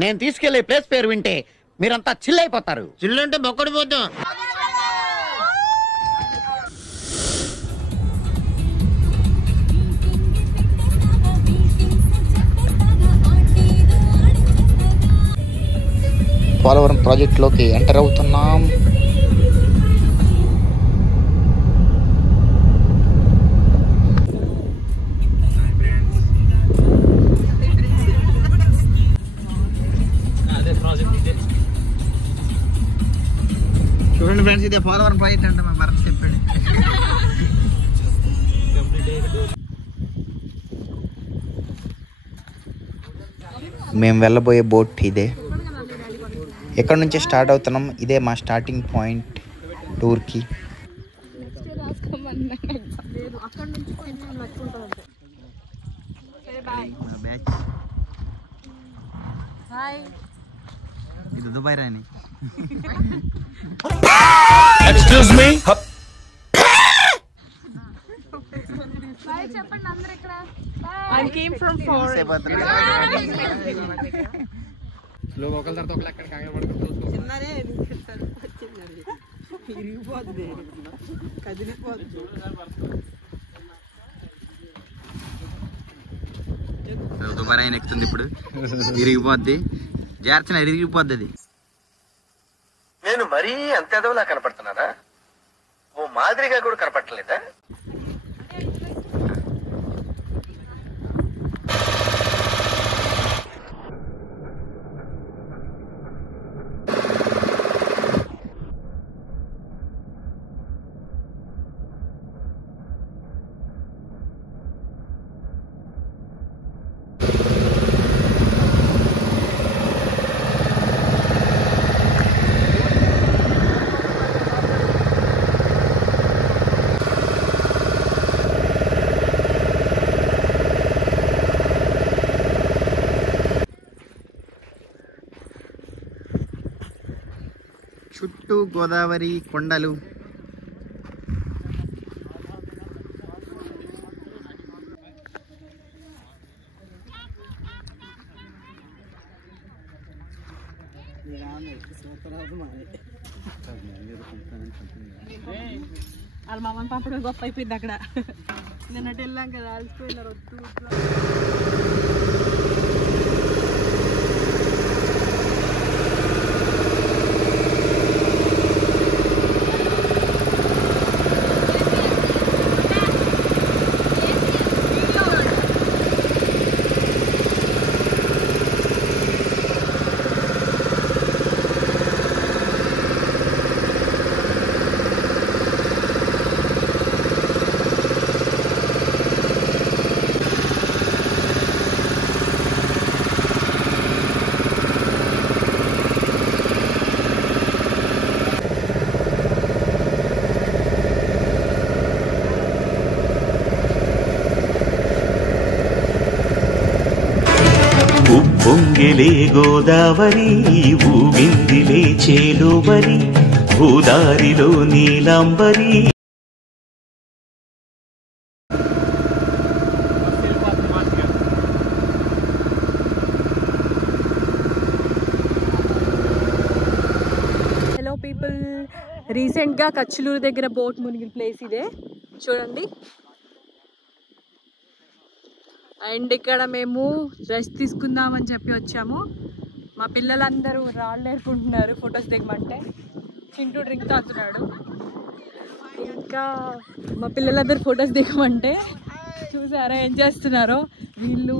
నేను తీసుకెళ్లే ప్లేస్ పేరు వింటే మీరంతా చిల్ అయిపోతారు. చిల్లు అంటే బొక్కడి పోతాం. పోలవరం ప్రాజెక్టులోకి ఎంటర్ అవుతున్నాం. చూడండి ఫ్రెండ్స్, ఇదే పోలవరం ప్రాజెక్ట్ అంటే మా భరత్ చెప్పండి. మేము వెళ్ళబోయే బోట్ ఇదే. ఎక్కడి నుంచి స్టార్ట్ అవుతున్నాం. ఇదే మా స్టార్టింగ్ పాయింట్ టూర్కి. ఇది దుబాయ్ రాని. Excuse me. చెప్పండి అందరూ ఇక్కడ. I came from foreign. లో ఒకళ్ళ తర్వాత ఒకళ్ళు ఎక్కడ కంగారు పడుకుంటూ చిన్ననే ఇరిగిపోద్ది, కదిలిపోద్ది. దుబాయ్ రాని ఎక్కుతుంది ఇప్పుడు. ఇరిగిపోద్ది, జాగ్రత్త, ఇరిగిపోద్ది అది. నేను మరీ అంత ఎదవలా కనపడుతున్నానా? ఓ మాదిరిగా కూడా కనపడలేదా? చుట్టూ గోదావరి కొండలు. వాళ్ళ మామని పంపడం గొప్ప అయిపోయింది అక్కడ. నిన్నటి వెళ్ళాం కదా, అలసిపోయినారు. ఉప్పొంగిలే గోదావరి, ఊగిందిలే చేలోబరి, భూదారిలో నీలాంబరి. హలో పీపుల్, రీసెంట్గా కచ్లూరు దగ్గర బోట్ మునిగిన ప్లేస్ ఇదే చూడండి. అండ్ ఇక్కడ మేము రెస్ట్ తీసుకుందామని చెప్పి వచ్చాము. మా పిల్లలందరూ రాళ్ళు ఏరుకుంటున్నారు ఫొటోస్ దిగమంటే. చింటూ డ్రింక్ తాగుతున్నాడు. ఇంకా మా పిల్లలందరూ ఫొటోస్ దిగమంటే చూసారా ఏం చేస్తున్నారో వీళ్ళు.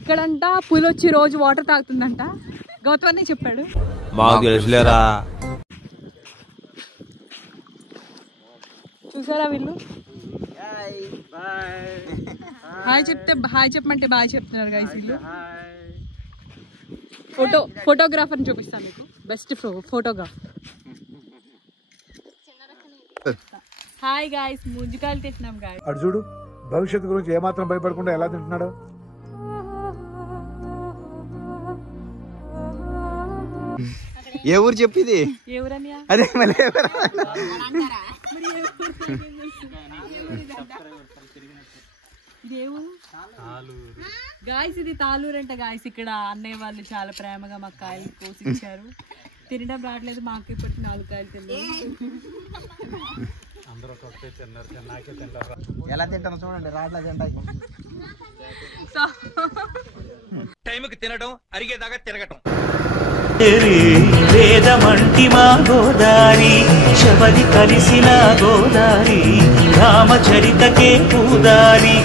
ఇక్కడంట పులి వచ్చి రోజు వాటర్ తాగుతుందంట. గౌతమ్ చెప్పాడు. చూసారా వీళ్ళు హాయ్ చెప్తే హాయ్ చెప్పమంటే బాయ్ చెప్తున్నారు గైస్ వీళ్ళు. ఫోటోగ్రాఫర్ని చూపిస్తాను మీకు, బెస్ట్ ఫోటోగ్రాఫర్. హాయ్ గైస్, ముంజుకాయలు తింటున్నాం గైస్. అటు చూడు, భవిష్యత్తు గురించి ఏమాత్రం భయపడకుండా ఎలా తింటున్నాడు. ఏ ఊరు చెప్పిది? ఏ ఊరనియా? అదే మళ్ళీ గాయస్ ఇది తాలూరు అంట గాయస్. ఇక్కడ అన్నయ్య వాళ్ళు చాలా ప్రేమగా మాకు కాయలు కోసిచ్చారు. తినడం రావట్లేదు మాకు, ఇప్పటికి 4 కాయలు తిన్నాం. ఎలా తింటాం చూడండి, రాట్లా తింటాయి. టైంకి తినడం, అరిగేదాకా తిరగటం. వేదమంటి మా గోదారి, శబరి కలిసిన గోదారి, రామచరితకే పూదారి.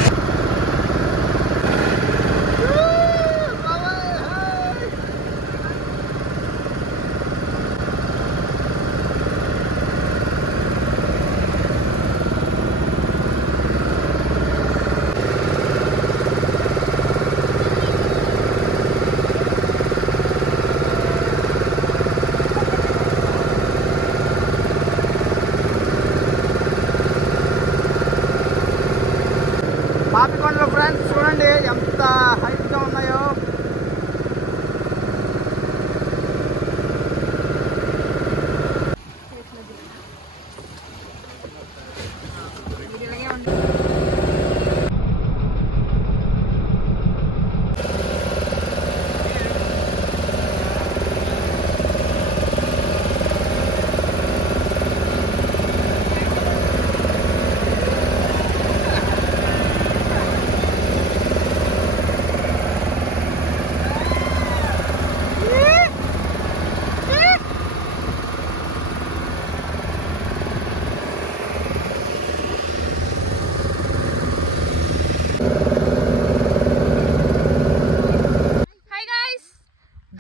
పాపికొండలు ఫ్రెండ్స్ చూడండి ఎంత హైట్గా ఉన్నాయో.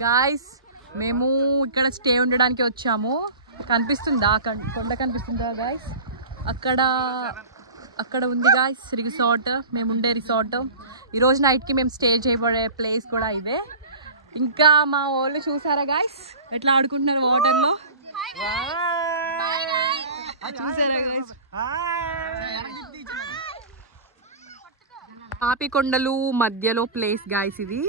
గాయస్ మేము ఇక్కడ స్టే ఉండడానికి వచ్చాము. కనిపిస్తుందా కొండ, కనిపిస్తుందా గాయస్? అక్కడ ఉంది గాయస్ రిసార్ట్, మేము ఉండే రిసార్ట్. ఈరోజు నైట్కి మేము స్టే చేయబడే ప్లేస్ కూడా ఇదే. ఇంకా మా వాళ్ళు చూసారా గాయస్ ఎట్లా ఆడుకుంటున్నారు వాటర్లో? చూసారా గాయస్? పాపికొండలు మధ్యలో ప్లేస్ గాయస్ ఇది.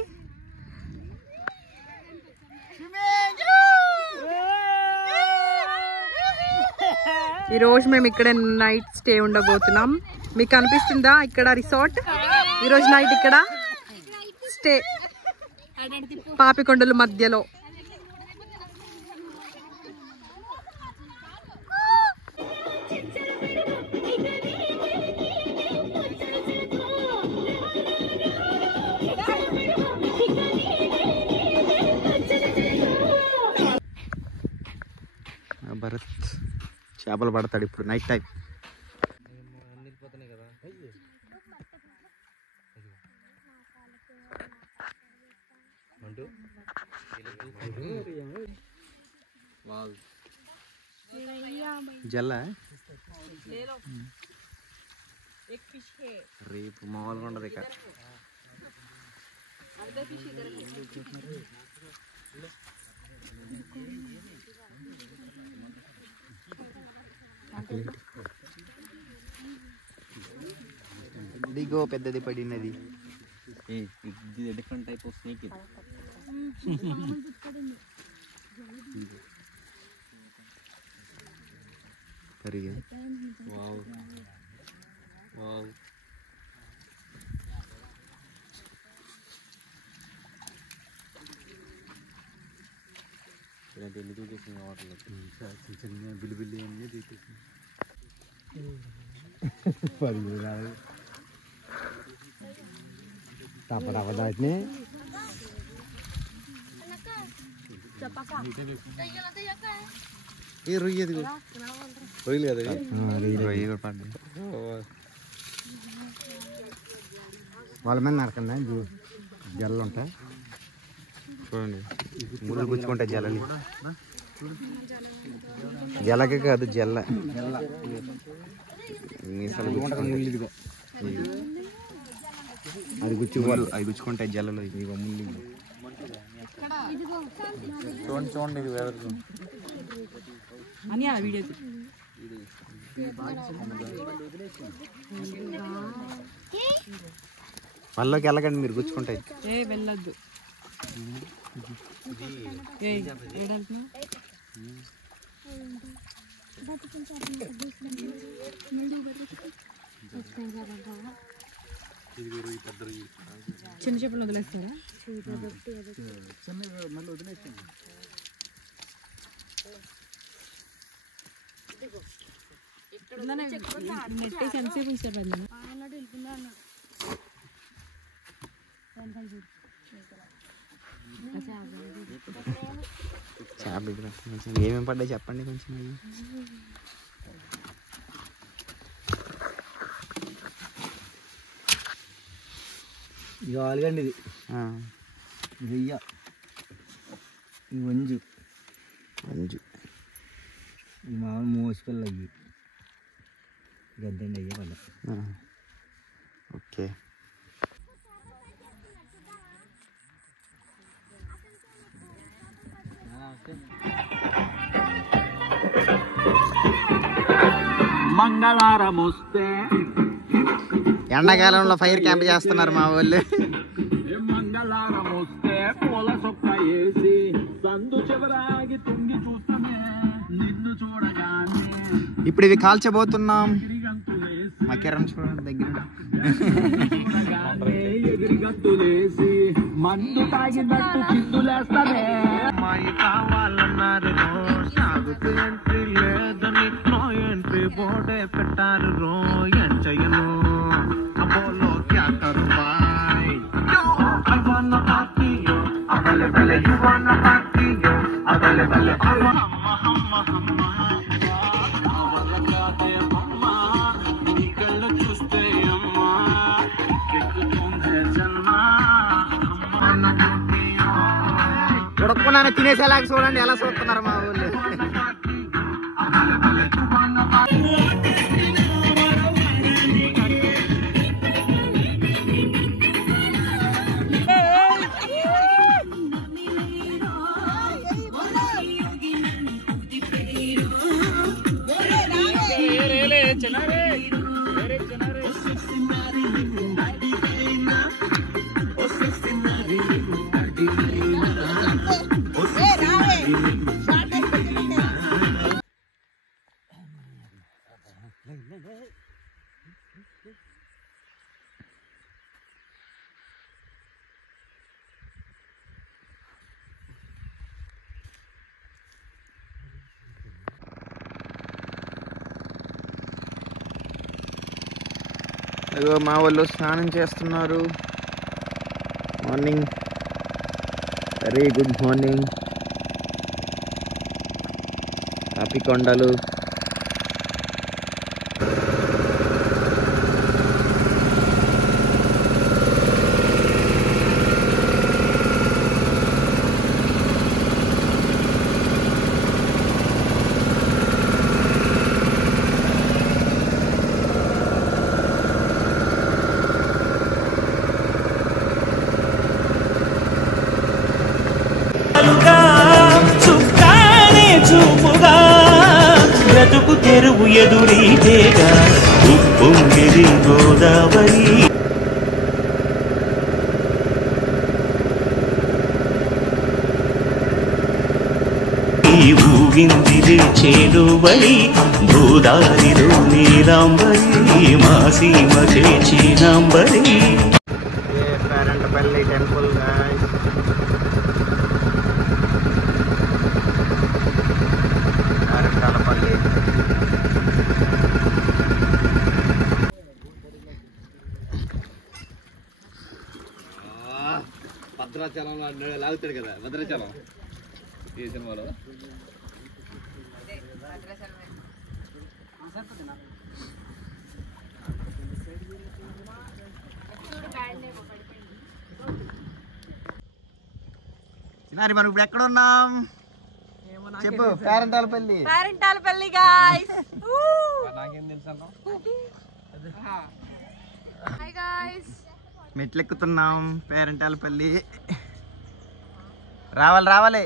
ఈరోజు మేము ఇక్కడ నైట్ స్టే ఉండబోతున్నాం. మీకు కనిపిస్తుందా ఇక్కడ రిసార్ట్? ఈరోజు నైట్ ఇక్కడ స్టే పాపికొండలు మధ్యలో. భరత్ చేపలు పడతాడు ఇప్పుడు నైట్ టైం. జల్ల రేపు మామూలుగా ఉండదు ఇక. ఇదిగో పెద్దది పడినది. డిఫరెంట్ టైప్ ఆఫ్ స్నేక్ ఇది. పరిగా వావ్ వావ్. ఇలాంటి ఎన్ని దూకేసింది వాటర్లో, చిన్న బిల్లి అన్నీ దూకేసింది. తప్పదాటిని రొయ్యది రొయ్యలు కదా, రొయ్య కూడా పడ్డాయి. వాళ్ళ మీద నరకండి జల్లు ఉంటాయి చూడండి, ముళ్ళు గుచ్చుకుంటాయి జల్లలు. జలకే కాదు జల్ల ముళ్ళు అది అవి గుచ్చుకుంటాయి జల్లలు. ఇక ముళ్ళు చూడండి చూడండి, ఇది వేరే అని ఆ వీడియో వాళ్ళకి వెళ్ళకండి, మీరు గుచ్చుకుంటాయి. వెళ్ళొద్దు. చిన్న చేపలు వదిలేస్తారా? నెట్టేసి ఎంతసేపు ఉంచారు అది? ఏమేమి పడ్డాయి చెప్పండి కొంచెం. ఇక ఆలుగండి ఇది వెయ్య ఈ వంజు మంజు ఈ మామూలు మోసిపిల్ల అయ్యి గద్దండి అయ్యే పడ్డ. ఓకే. మంగళారం వస్తే ఎండాకాలంలో ఫైర్ క్యాంప్ చేస్తున్నారు మా వాళ్ళు. మంగళారం వస్తే పూల సొక్క వేసి సందు చివరాగి తుంగి చూస్తామే నిన్ను చూడగానే ఇప్పుడు ఇవి కాల్చబోతున్నాం. మా కిరణ్ చూడండి దగ్గర. ఎగిరిగంతులేసి మందు తాగినట్టు చిందులేస్తానే మాయి కావాలన్నారు సాగుతూ ఎంట్రీ లేదని నో ఎంట్రీ బోర్డే పెట్టారు రో ఏం చెయ్యను అపోలో క్యా కరు bye I wanna party yo avale vale you wanna party yo avale vale hamma hamma hamma avale hamma nikal chuste amma ఎక్కుతుంది జన్మ అమ్మ party yo ఉడక్కున్నాను తినేసేలాగా చూడండి ఎలా చూస్తున్నారు మా వాళ్ళు. avale vale you wanna party అదిగో మా వాళ్ళు స్నానం చేస్తున్నారు. Morning, very good morning. కాఫీ కొండలు, చూపుగా బ్రతుకు తెరువు ఎదురీతేగా ఉప్పొంగిరి గోదావరి ఊగిందిరి చేరువరి గోదారిలో నీలాంబరి మాసీమ చేచినాంబరి. Perantapalli temple guys. పేరంటాలపల్లి. భద్రాచలంలో లాగుతాడు కదా భద్రాచలం ఈ సినిమాలో. చిన్నారి మనం ఇప్పుడు ఎక్కడ ఉన్నాం చెప్పు. పేరంటాలపల్లి. పేరంటాలపల్లి గాయ్స్. నాకేం తెలుసు అన్న. Hi guys. మెట్లెక్కుతున్నాం పేరంటాలపల్లి. రావాలి రావాలి.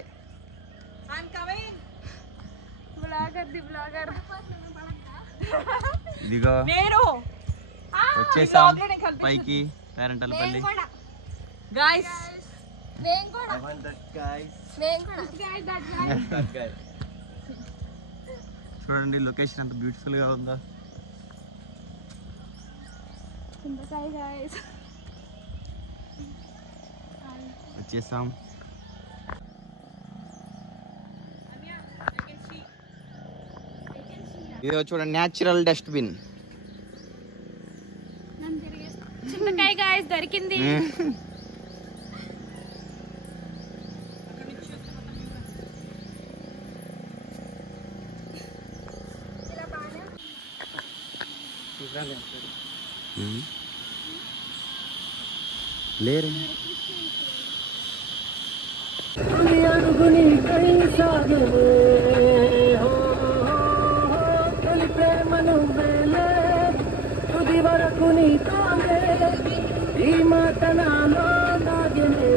I'm coming. Vlogger. ఇదిగో నేను వచ్చేసాం పైకి పేరంటాలపల్లి. గాయ్స్ చూడండి లొకేషన్ ఎంత బ్యూటిఫుల్ గా ఉందో. వచ్చేసాం. ఇదో చూడండి న్యాచురల్ డస్ట్బిన్. చింతకాయ గాయస్ దొరికింది. లేరే ప్రేమను తుది వరకు నీతోనే ఈ మాట నాలో నాగనే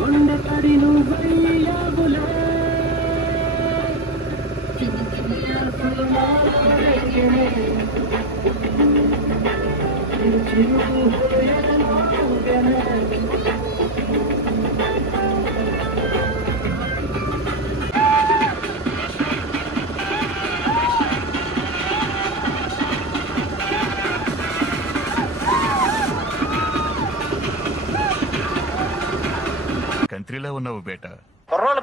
గుండె పడి నువ్వయ్యావులే కంట్రీలో ఉన్నావు బేటా.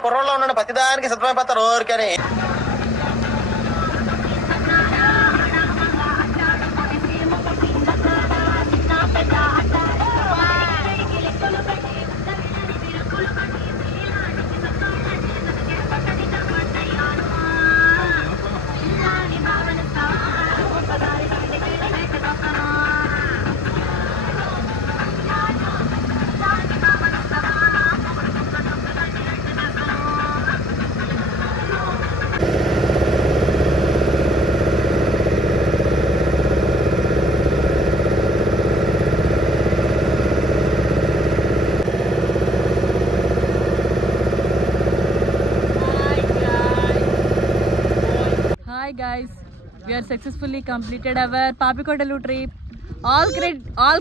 కుర్రోళ్ళు ఉన్నాడు ప్రతిదానికి సిద్ధమైపోతారు ఊరికని. Hi guys, we are successfully completed our Papikodalu trip. All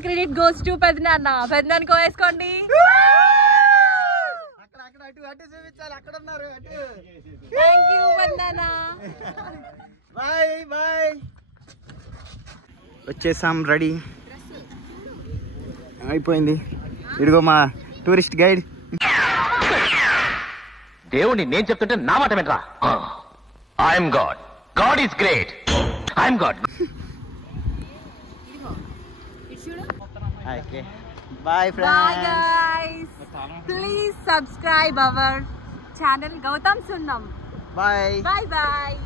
credit goes to Pednana. Pednan ko వేసుకోండి. Thank you Pednana. బాయ్. వచ్చేసాం, రెడీ అయిపోయింది. ఇదిగో మా టూరిస్ట్ గైడ్. దేవుణ్ణి నేను చెప్తుంటే నా మాట వినరా? I'm God. God is great. I'm God. Okay. Bye friends. Bye guys. Please subscribe our channel Gautam Sunnam. Bye. Bye bye.